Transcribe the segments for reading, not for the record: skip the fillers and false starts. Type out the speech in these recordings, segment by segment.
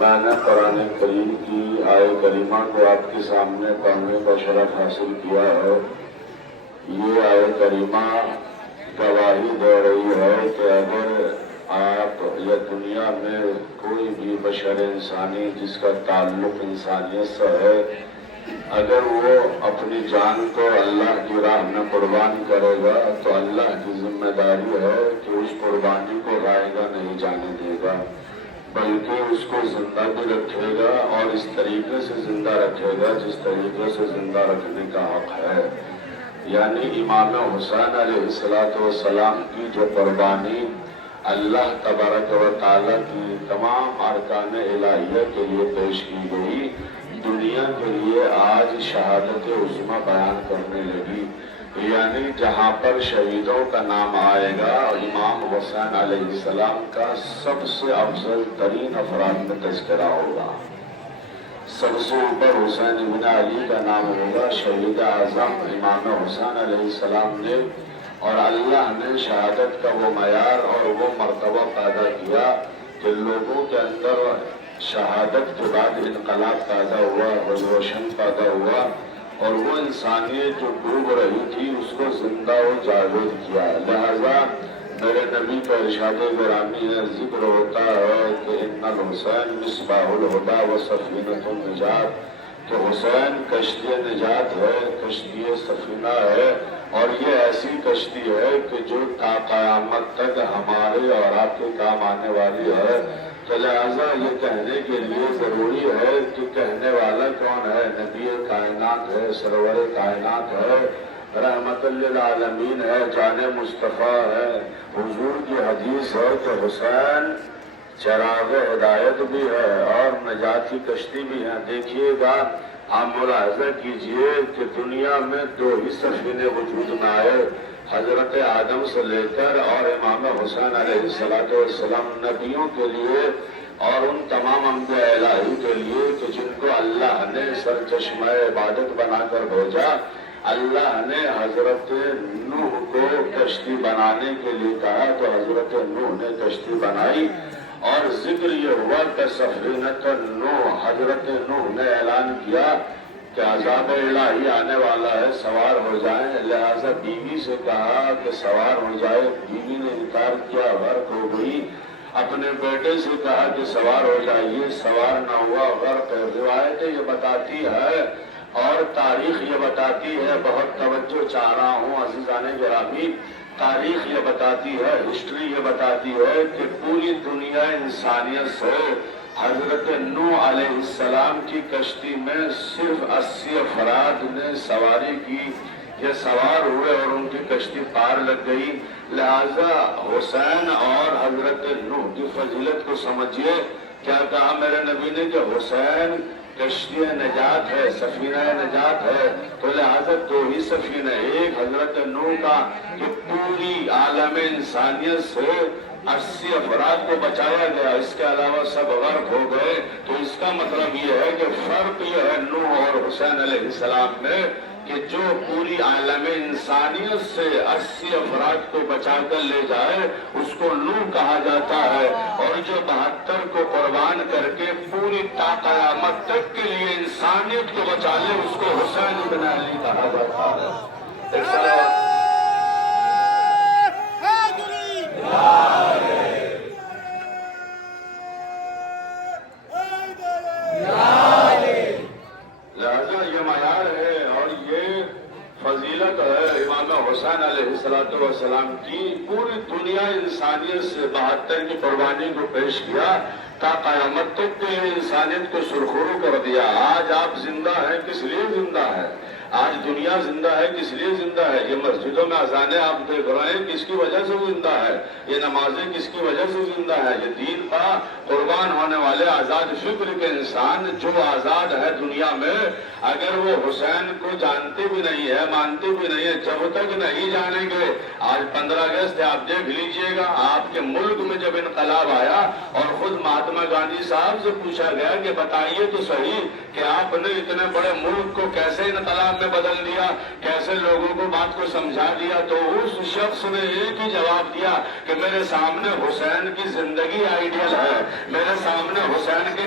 میں نے قرآن کریم کی آیہ کریمہ کو آپ کے سامنے پڑھنے کا شرف حاصل کیا ہے۔ یہ آیہ کریمہ گواہی دے رہی ہے کہ اگر آپ یا دنیا میں کوئی بھی بشر انسانی جس کا تعلق انسانیت سے ہے، اگر وہ اپنی جان کو اللہ کی راہ میں قربان کرے گا تو اللہ کی ذمہ داری ہے کہ اس قربانی کو رائیگاں نہیں جانے دے گا، بلکہ اس کو زندہ بھی رکھے گا اور اس طریقے سے زندہ رکھے گا جس طریقے سے زندہ رکھنے کا حق ہے۔ یعنی امام حسین علیہ السلام کی جو قربانی اللہ تبارک و تعالیٰ کی تمام ارکان الہیہ کے لیے پیش کی گئی، دنیا کے لیے آج شہادت عظمیٰ بیان کرنے لگی۔ یعنی جہاں پر شہیدوں کا نام آئے گا امام حسین علیہ السلام کا سب سے افضل ترین افراد میں تذکرہ ہوگا۔ سب سے اوپر حسین بن علی کا نام ہوگا، شہید اعظم امام حسین علیہ السلام نے، اور اللہ نے شہادت کا وہ معیار اور وہ مرتبہ پیدا کیا کہ لوگوں کے اندر شہادت کے بعد انقلاب پیدا ہوا، ریولیوشن پیدا ہوا، اور وہ انسانیت جو ڈوب رہی تھی اس کو زندہ و جاوید کیا۔ لہذا میرے نبی کا ارشاد گرامی ہے، ذکر ہوتا ہے کہ ان الحسین مصباح الہدی و سفینۃ النجات، کہ حسین کشتی نجات ہے، کشتی سفینہ ہے، اور یہ ایسی کشتی ہے کہ جو تا قیامت تک ہمارے اور آپ کے کام آنے والی ہے۔ تو لہذا یہ کہنے کے لیے ضروری ہے کہ کہنے والا کون ہے؟ نبی کائنات ہے، سرور کائنات ہے، رحمت للعالمین ہے، جان مصطفیٰ ہے۔ حضور کی حدیث ہے کہ حسین چراغ ہدایت بھی ہے اور نجات کی کشتی بھی ہے۔ دیکھیے گا، آپ ملاحظہ کیجئے کہ دنیا میں دو ہی سفینے وجود میں آئے، حضرت آدم سے لے کر اور امام حسین علیہ السلام، نبیوں کے لیے اور ان تمام انبیاء الہی کے لیے کہ جن کو اللہ نے سرچشمہ عبادت بنا کر بھیجا۔ اللہ نے حضرت نوح کو کشتی بنانے کے لیے کہا تو حضرت نوح نے کشتی بنائی، اور ذکر یہ ہوا کہ سفینۃ نوح، حضرت نوح نے اعلان کیا کہ عذاب الہی آنے والا ہے، سوار ہو جائیں۔ لہذا بیوی سے کہا کہ سوار ہو جائے، بیوی نے انکار کیا، غرق ہو گئی۔ اپنے بیٹے سے کہا کہ سوار ہو جائیے، سوار نہ ہوا، غرق ہے۔ روایتیں یہ بتاتی ہے اور تاریخ یہ بتاتی ہے، بہت توجہ چاہ رہا ہوں عزیزان گرامی، تاریخ یہ بتاتی ہے، ہسٹری یہ بتاتی ہے کہ پوری دنیا انسانیت سے حضرت نوح علیہ السلام کی کشتی میں صرف 80 افراد نے سواری کی، یہ سوار ہوئے اور ان کی کشتی پار لگ گئی۔ لہذا حسین اور حضرت نوح کی فضیلت کو سمجھیے، کیا کہا میرے نبی نے کہ حسین کشتی نجات ہے، سفینہ نجات ہے۔ تو لہذا دو ہی سفینہ، ایک حضرت نوح کا کہ پوری عالم انسانیت سے 80 افراد کو بچایا گیا، اس کے علاوہ سب غرق ہو گئے۔ تو اس کا مطلب یہ ہے کہ فرق یہ ہے نوح اور حسین علیہ السلام میں کہ جو پوری عالم انسانیت سے 80 افراد کو بچا کر لے جائے اس کو نوح کہا جاتا ہے، اور جو 72 کو قربان کر کے پوری تا قیامت تک کے لیے انسانیت کو بچا لے اس کو حسین بن علی کہا جاتا ہے۔ لہذا یہ معیار ہے اور یہ فضیلت ہے امام حسین علیہ السلام کی۔ پوری دنیا انسانیت سے 72 کی قربانی کو پیش کیا، تا قیامت تک کے انسانیت کو سرخرو کر دیا۔ آج آپ زندہ ہیں، کس لیے زندہ ہے؟ آج دنیا زندہ ہے، کس لیے زندہ ہے؟ یہ مسجدوں میں اذانیں آپ دیکھ رہے ہیں، کس کی وجہ سے زندہ ہے؟ یہ نمازیں کس کی وجہ سے زندہ ہے؟ یہ دین کا قربان ہونے والے آزاد فکر کے انسان جو آزاد ہے دنیا میں، اگر وہ حسین کو جانتے بھی نہیں ہے، مانتے بھی نہیں ہے، جب تک نہیں جانیں گے۔ آج 15 اگست ہے، آپ دیکھ لیجئے گا، آپ کے ملک میں جب انقلاب آیا اور خود مہاتما گاندھی صاحب سے پوچھا گیا کہ بتائیے تو صحیح کہ آپ نے اتنے بڑے ملک کو کیسے انقلاب میں بدل دیا، کیسے لوگوں کو بات کو سمجھا دیا، تو اس شخص نے ایک ہی جواب دیا کہ میرے سامنے حسین کی زندگی آئیڈیل ہے، میرے سامنے حسین کے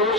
2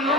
9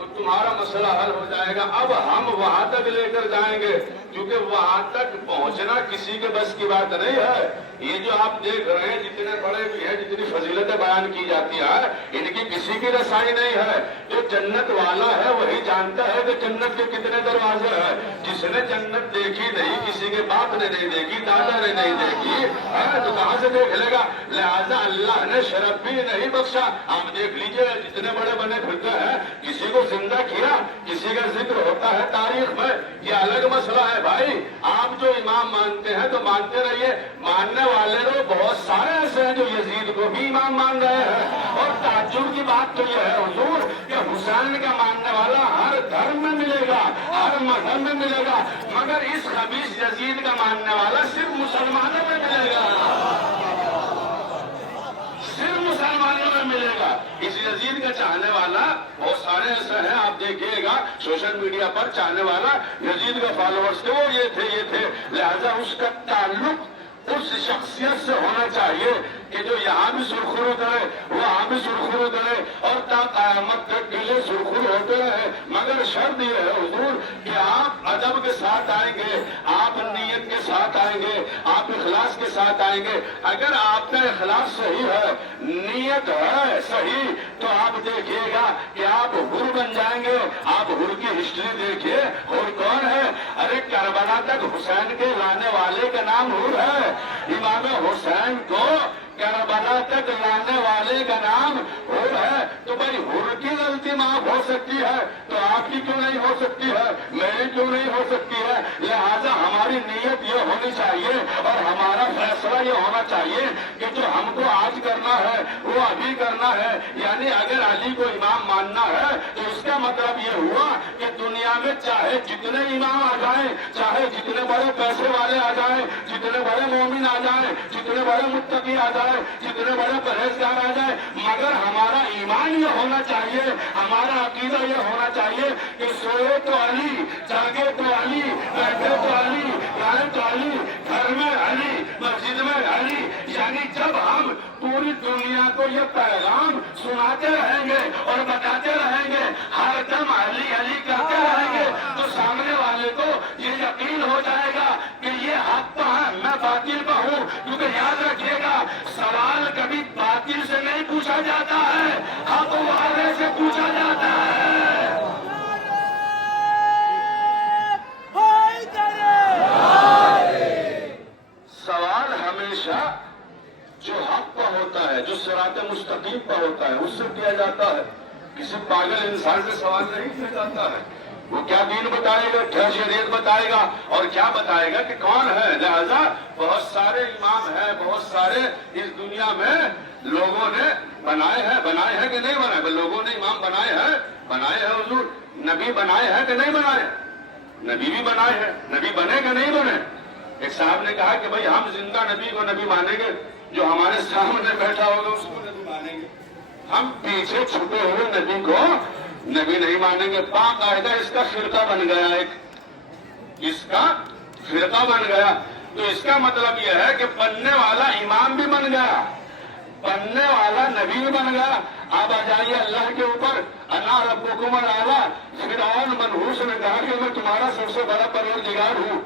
تو تمہارا مسئلہ حل ہو جائے گا. اب ہم وہاں تک لے کر جائیں گے کیونکہ وہاں تک پہنچنا کسی کے بس کی بات نہیں ہے. یہ جو آپ دیکھ رہے ہیں جتنے بڑے بھی ہیں, جتنی فضیلتیں بیان کی جاتی ہیں, ان کی کسی کی رسائی نہیں ہے. جو جنت والا ہے وہی جانتا ہے کہ جنت کے کتنے دروازے ہیں. جس نے جنت دیکھی نہیں, کسی کے باپ نے نہیں دیکھی, دادا نے نہیں دیکھی, تو کہاں سے دیکھ لے گا؟ لہذا اللہ نے شرف بھی نہیں بخشا. آپ دیکھ لیجئے جتنے بڑے بنے پھرتے ہیں, کسی کو زندہ کیا, کسی کا ذکر ہوتا ہے تاریخ میں, یہ الگ مسئلہ ہے بھائی. آپ جو امام مانتے ہیں تو مانتے رہیے, ماننے والے لوگ بہت سارے ایسے ہیں جو یزید کو بھی امام مان رہے ہیں. اور تعجب کی بات تو یہ ہے حضور کہ حسین کا ماننے والا ہر دھرم میں ملے گا, ہر مذہب میں ملے گا, مگر اس خبیث یزید کا ماننے والا صرف مسلمانوں میں ملے گا, صرف مسلمانوں میں ملے گا. اس یزید کا چاہنے والا بہت سارے ایسے ہیں, آپ دیکھیے گا سوشل میڈیا پر چاہنے والا یزید کا فالوورز تھے, وہ یہ تھے. لہذا اس کا تعلق اس شخصیت سے ہونا چاہیے کہ جو یہاں بھی سرخرو کرے, وہاں بھی سرخرو کرے, اور تا قیامت تک کے لیے سرخرو ہوتے رہے. مگر شرط یہ ہے حضور کہ آپ ادب کے ساتھ آئیں گے, آپ نیت کے ساتھ آئیں گے, آپ اخلاص کے ساتھ آئیں گے. اگر آپ کا اخلاص صحیح ہے, نیت ہے صحیح, تو آپ دیکھیے گا کہ آپ حر بن جائیں گے. آپ حر کی ہسٹری دیکھیے, حر کون ہے؟ ارے کربلا تک حسین کے لانے والے کا نام حر ہے. امام حسین کو کربلا تک لانے والے کا نام حر ہے. تو بھائی حر کی غلطی معاف ہو سکتی ہے تو آپ کی کیوں نہیں ہو سکتی ہے, میری کیوں نہیں ہو سکتی ہے؟ لہذا ہماری نیت یہ ہونی چاہیے اور ہمارا فیصلہ یہ ہونا چاہیے کہ جو ہم کو آج کرنا ہے وہ ابھی کرنا ہے. یعنی اگر علی کو امام ماننا ہے تو اس کا مطلب یہ ہوا کہ دنیا میں چاہے جتنے امام آ جائیں, چاہے جتنے بڑے پیسے والے آ جائیں, جتنے بڑے مومن آ جائیں, جتنے بڑے متقی آ جائیں, جتنے بڑے پرہیزگار آ جائیں, مگر ہمارا ایمان یہ ہونا چاہیے, ہمارا عقیدہ یہ ہونا چاہیے کہ سوئے تو علی, جاگے تو علی, بیٹھے تو علی, کھائے تو علی, گھر میں علی, مسجد میں علی. یعنی جب ہم پوری دنیا کو یہ پیغام سناتے رہیں گے اور بتاتے رہیں گے, ہر دم علی علی کرتے رہیں گے, تو سامنے والے کو یہ یقین ہو جائے گا کہ یہ حق پہ ہے, میں باطل پہ ہوں. کیونکہ یاد رکھیے گا سوال کبھی باطل سے نہیں پوچھا جاتا ہے, حق والے سے پوچھا جاتا ہے. سوال ہمیشہ جو حق پہ ہوتا ہے, جو صراط مستقیم پہ ہوتا ہے, اس سے کیا جاتا ہے. کسی پاگل انسان سے سوال نہیں کیا جاتا ہے. وہ کیا دین بتائے گا, کیا شریعت بتائے گا, اور کیا بتائے گا کہ کون ہے. لہذا بہت سارے امام ہیں, بہت سارے اس دنیا میں لوگوں نے بنائے ہیں کہ نہیں بنائے؟ لوگوں نے امام بنائے ہیں حضور. نبی بنائے ہیں کہ نہیں بنائے؟ نبی بھی بنائے ہیں. نبی بنے کہ نہیں بنے؟ ایک صاحب نے کہا کہ بھائی ہم زندہ نبی کو نبی مانیں گے, جو ہمارے سامنے بیٹھا ہوگا اس کو نبی مانیں گے, ہم پیچھے چھپے ہوئے نبی کو نبی نہیں مانیں گے. باقاعدہ اس کا فرقہ بن گیا, اس کا فرقہ بن گیا. تو اس کا مطلب یہ ہے کہ بننے والا امام بھی بن گیا, بننے والا نبی بھی بن گیا. آپ آ جائیے اللہ کے اوپر, انا ربکم الاعلی. فرعون منحوس نے کہا کہ میں تمہارا سب سے بڑا پروردگار ہوں,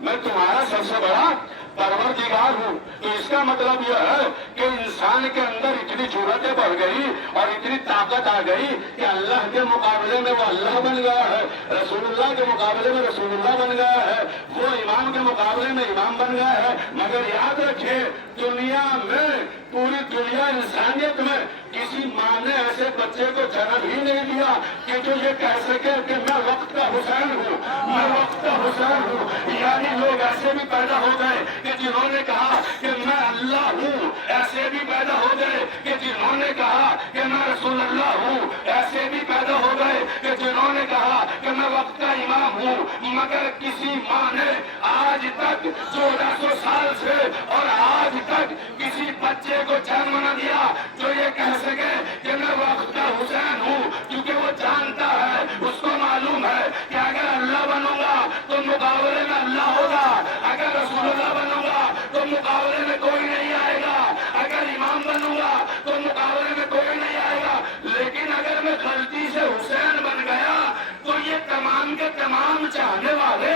میں تمہارا سب سے بڑا پروردگار ہوں. تو اس کا مطلب یہ ہے کہ انسان کے اندر اتنی جرأتیں بڑھ گئی اور اتنی طاقت آ گئی کہ اللہ کے مقابلے میں وہ اللہ بن گیا ہے, رسول اللہ کے مقابلے میں رسول اللہ بن گیا ہے, وہ امام کے مقابلے میں امام بن گیا ہے. مگر یاد رکھیے دنیا میں, پوری دنیا انسانیت میں کسی ماں نے ایسے بچے کو جنم ہی نہیں دیا کہ جو یہ کہہ سکے کہ میں وقت کا حسین ہوں, میں وقت کا حسین ہوں. یعنی لوگ ایسے بھی پیدا ہو گئے کہ جنہوں نے کہا کہ میں اللہ ہوں, ایسے بھی پیدا ہو گئے کہ جنہوں نے کہا کہ میں رسول اللہ ہوں, ایسے بھی پیدا ہو گئے کہ جنہوں نے کہا کہ میں وقت کا امام ہوں. مگر کسی ماں نے آج تک 1400 سال سے اور آج تک کسی بچے کو جنم نہ دیا جو یہ کہہ سکے کہ میں وقت کا حسین ہوں, کیونکہ وہ جانتا ہے, اس کو معلوم ہے کہ اگر اللہ بنوں گا تو مقابلے میں اللہ ہوگا, اگر رسول اللہ بنوں گا تو مقابلے میں کوئی نہیں آئے گا, اگر امام بنوں گا تو مقابلے میں کوئی نہیں آئے گا. لیکن اگر میں غلطی سے حسین تمام چاہنے والے،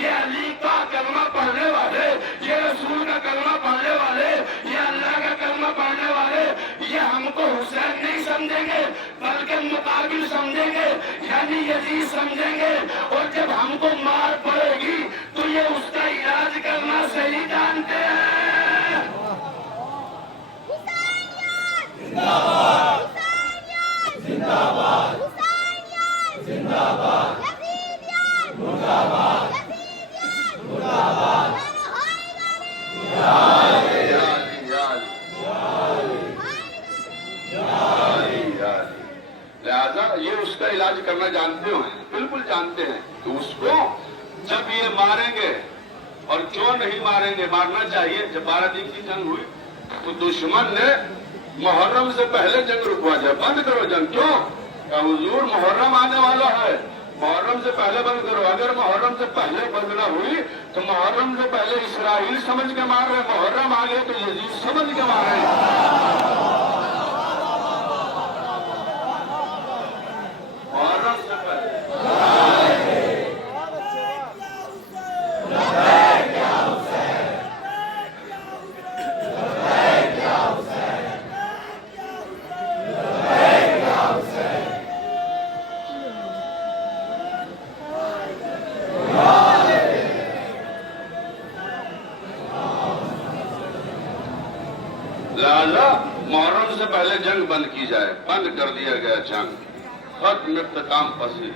یہ علی کا کلمہ پڑھنے والے، یہ رسول کا کلمہ پڑھنے والے، یہ اللہ کا کلمہ پڑھنے والے، یہ ہم کو حسین نہیں سمجھیں گے بلکہ مقابل سمجھیں گے، یعنی یزید سمجھیں گے، اور جب ہم کو مار پڑے گی تو یہ اس کا علاج کرنا صحیح جانتے ہیں۔ لہذا یہ اس کا علاج کرنا جانتے ہو، بالکل جانتے ہیں کہ اس کو جب یہ ماریں گے، اور کیوں نہیں ماریں گے، مارنا چاہیے۔ جب 12 دن کی جنگ ہوئی تو دشمن نے محرم سے پہلے جنگ رکوا دیا، بند کرو جنگ۔ کیوں؟ کہ حضور محرم آنے والا ہے، محرم سے پہلے بند کرو۔ اگر محرم سے پہلے بند نہ ہوئی تو محرم سے پہلے اسرائیل سمجھ کے مار رہے، محرم آ گئے تو یزید سمجھ کے مار رہے۔ محرم سے پہلے لہذا محرم سے پہلے جنگ بند کی جائے، بند کر دیا گیا جنگ، ختم اختتام پذیر،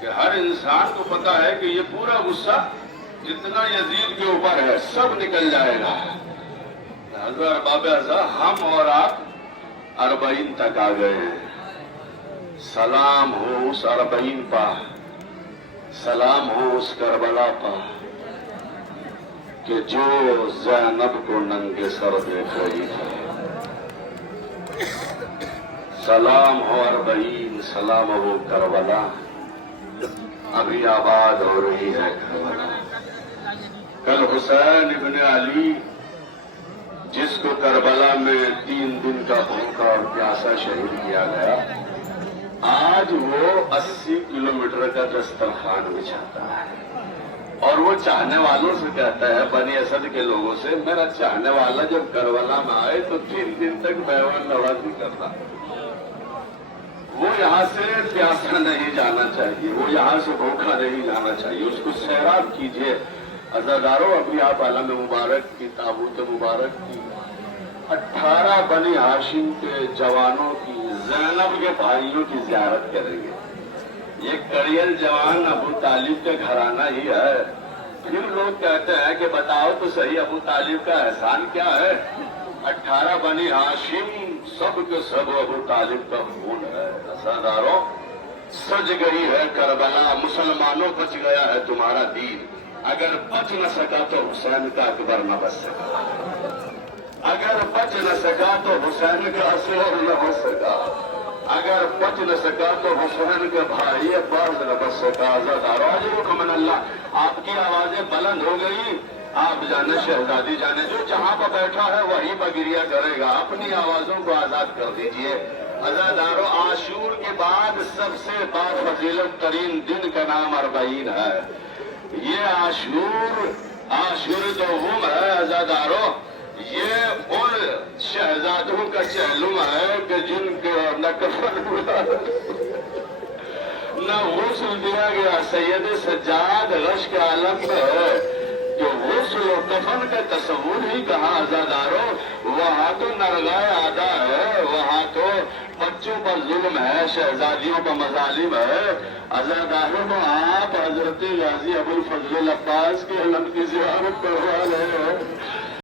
کہ ہر انسان کو پتا ہے کہ یہ پورا غصہ جتنا یزید کے اوپر ہے سب نکل جائے گا۔ لہذا ارباب اعضاء، ہم اور آپ 40 تک آ گئے ہیں۔ سلام ہو اس 40 پا، سلام ہو اس کربلا پا کہ جو زینب کو ننگے سر دیکھ رہی ہے۔ سلام ہو 40، سلام ہو کربلا، ابھی آباد ہو رہی ہے کربلا۔ کل حسین ابن علی جس کو کربلا میں 3 دن کا بھوکا اور پیاسا شہید کیا گیا، آج وہ 80 کلومیٹر کا دسترخوان بچھاتا ہے، اور وہ چاہنے والوں سے کہتا ہے، بنی اسد کے لوگوں سے، میرا چاہنے والا جب کربلا میں آئے تو 3 دن تک بیوان نوازی کرتا۔ وہ یہاں سے پیاسا نہیں جانا چاہیے، وہ یہاں سے بھوکا نہیں جانا چاہیے، اس کو سیراب کیجئے۔ عزاداروں، ابھی آپ عالم مبارک کی تابوت مبارک کی 18 بنی ہاشم کے جوانوں کی، زینب کے بھائیوں کی زیارت کریں گے۔ یہ کڑیل جوان ابو طالب کا گھرانہ ہی ہے۔ پھر لوگ کہتے ہیں کہ بتاؤ تو صحیح ابو طالب کا احسان کیا ہے؟ 18 بنی ہاشم سب کے سب ابو طالب کا خون ہے۔ عزاداروں، سج گئی ہے کربلا، مسلمانوں بچ گیا ہے تمہارا دین۔ اگر بچ نہ سکا تو حسین کا اکبر نہ بچ سکا، اگر بچ نہ سکا تو حسین کا اصغر نہ بچ سکا، اگر بچ نہ سکا تو حسین کے بھائی عباس نہ بچ سکا۔ عزاداروں، اجرکم من اللہ، آپ کی آوازیں بلند ہو گئی، آپ جانے شہزادی جانے، جو جہاں پر بیٹھا ہے وہیں پر گریا کرے گا، اپنی آوازوں کو آزاد کر دیجئے۔ عزاداروں، عاشور کے بعد سب سے بافضیلت ترین دن کا نام 40 ہے۔ یہ عاشور دوم ہے۔ عزاداروں، یہ ان شہزادوں کا چہلم ہے کہ جن کے نہ کفن ہوا نہ غسل دیا گیا۔ سید سجاد غشق عالم میں ہے کہ غسل و کفن کا تصور ہی کہاں۔ عزاداروں، وہاں تو نرگائے آدھا ہے، وہاں تو بچوں پر ظلم ہے، شہزادیوں پر مظالم ہے۔ عزاداروں، آپ حضرت غازی ابوالفضل العباس کے علم کی زیارت کروا رہے ہیں۔